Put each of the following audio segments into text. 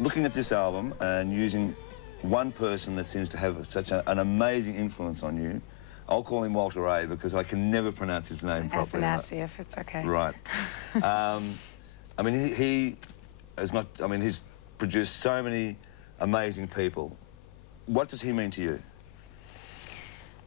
looking at this album and using one person that seems to have such an amazing influence on you, I'll call him Walter A because I can never pronounce his name properly. Athanasi, if it's okay. Right. I mean, he has not, I mean, he's produced so many amazing people. What does he mean to you?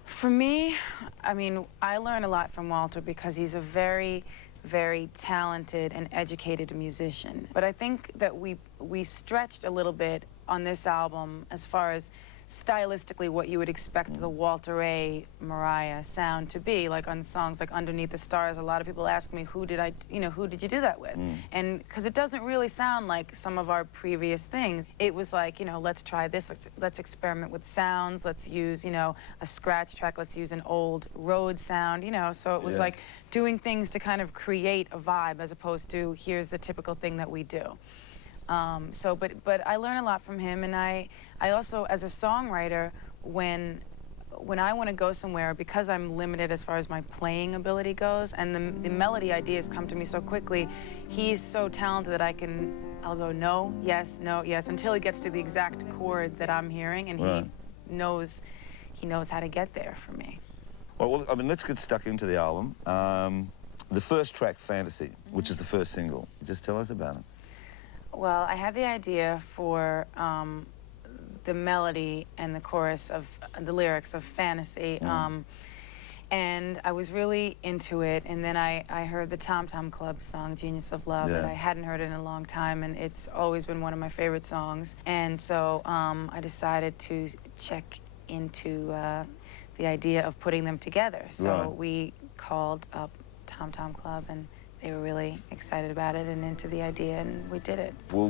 For me, I mean, I learn a lot from Walter because he's a very, very talented and educated musician. But I think that we stretched a little bit on this album as far as stylistically what you would expect the Walter A. Mariah sound to be. Like on songs like Underneath the Stars, a lot of people ask me, who did you do that with? And because it doesn't really sound like some of our previous things. It was like, you know, let's try this, let's experiment with sounds, let's use, you know, a scratch track, let's use an old road sound, you know, so it was like doing things to kind of create a vibe as opposed to here's the typical thing that we do. But I learn a lot from him, and I also, as a songwriter, when I want to go somewhere, because I'm limited as far as my playing ability goes, and the melody ideas come to me so quickly, he's so talented that I'll go no, yes, until he gets to the exact chord that I'm hearing, and he knows how to get there for me. Well, I mean, let's get stuck into the album. The first track, Fantasy, which is the first single. Just tell us about it. Well, I had the idea for the melody and the chorus of the lyrics of Fantasy, and I was really into it, and then I heard the Tom Tom Club song, Genius of Love, that I hadn't heard in a long time, and it's always been one of my favorite songs, and so I decided to check into the idea of putting them together. So we called up Tom Tom Club, and they were really excited about it and into the idea, and we did it. We'll